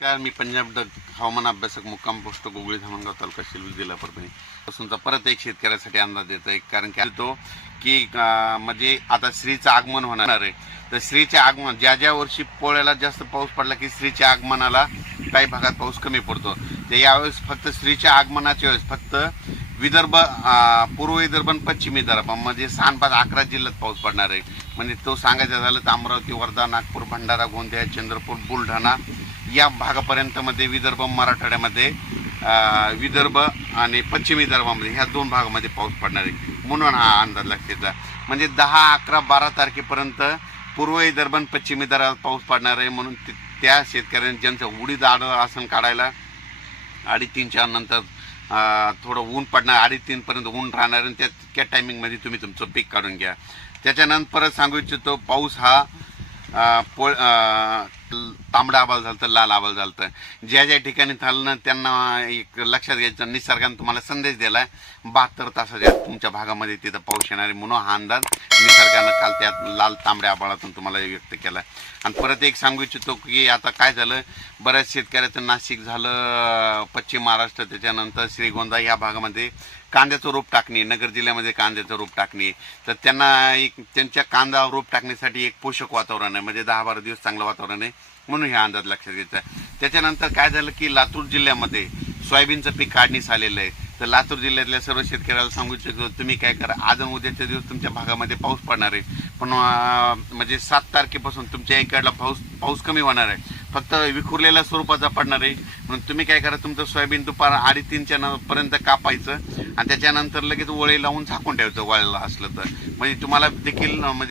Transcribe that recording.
काय मी पंजाब डग हवामान अभ्यासक मुक्काम पोस्ट गोगळी धामणगाव तालुका शिलूर जिल्हा परभणी पासूनचा परत एक शेतकऱ्यासाठी अंदाज देत आहे कारण की तो की म्हणजे आता श्रीचं आगमन होणार आहे. तर श्रीचे आगमन ज्या ज्या वर्षी पोळ्याला जास्त पाऊस पडला की श्रीच्या आगमनाला काही भागात पाऊस कमी पडतो. तर यावेळेस फक्त श्रीच्या आगमनाच्या वेळेस फक्त विदर्भ पूर्व विदर्भ आणि पश्चिम विदर्भ म्हणजे सहा पाच अकरा जिल्ह्यात पाऊस पडणार आहे. म्हणजे तो सांगायचं झालं तर अमरावती वर्धा नागपूर भंडारा गोंदिया चंद्रपूर बुलढाणा या भागापर्यंतमध्ये विदर्भ मराठवाड्यामध्ये विदर्भ आणि पश्चिम विदर्भामध्ये ह्या दोन भागामध्ये पाऊस पडणार आहे. म्हणून हा अंदाज लागतेचा म्हणजे दहा अकरा बारा तारखेपर्यंत पूर्व विदर्भ आणि पश्चिम विदर्भात पाऊस पडणार आहे म्हणून ते- त्या शेतकऱ्यांनी ज्यांचं उडीद आड आसन काढायला अडीचतीनच्या नंतर थोडं ऊन पडणार अडीतीनपर्यंत ऊन राहणार आणि त्या त्या टायमिंगमध्ये तुम्ही तुमचं पीक काढून घ्या. त्याच्यानंतर परत सांगू इच्छितो पाऊस हा पो पोळ तांबडा आबाल झालं तर लाल आबाल झालं तर ज्या ज्या ठिकाणी झालं ना त्यांना एक लक्षात घ्यायचं निसर्गाने तुम्हाला संदेश दिलाय बहात्तर तासाच्या तुमच्या भागामध्ये तिथं पाऊस येणार आहे म्हणून हा अंदाज निसर्गानं काल त्या लाल तांबड्या आबाळातून तुम्हाला व्यक्त केला आणि परत एक सांगू इच्छितो की आता काय झालं बऱ्याच शेतकऱ्याचं नाशिक झालं पश्चिम महाराष्ट्र त्याच्यानंतर श्रीगोंदा या भागामध्ये कांद्याचं रोप टाकणे नगर जिल्ह्यामध्ये कांद्याचं रोप टाकणे. तर त्यांना एक त्यांच्या कांदा रोप टाकण्यासाठी एक पोषक वातावरण आहे म्हणजे दहा बारा दिवस चांगलं वातावरण आहे. म्हणून हे अंदाज लक्षात घ्यायचा त्याच्यानंतर काय झालं की लातूर जिल्ह्यामध्ये सोयाबीनचं पीक काढणीस आलेलं आहे. तर लातूर जिल्ह्यातल्या सर्व शेतकऱ्याला सांगू इच्छितो तुम्ही काय करा आज उद्याच्या दिवस तुमच्या भागामध्ये पाऊस पडणार आहे. पण म्हणजे सात तारखेपासून तुमच्या इकडला पाऊस पाऊस कमी होणार आहे. फक्त विखुरलेल्या स्वरूपाचा पडणार आहे. म्हणून तुम्ही काय करा तुमचं सोयाबीन दुपार अडीच तीनच्या न- पर्यंत कापायचं आणि त्याच्यानंतर लगेच वळे लावून झाकून ठेवायचं वळला असलं तर. म्हणजे तुम्हाला देखील म्हणजे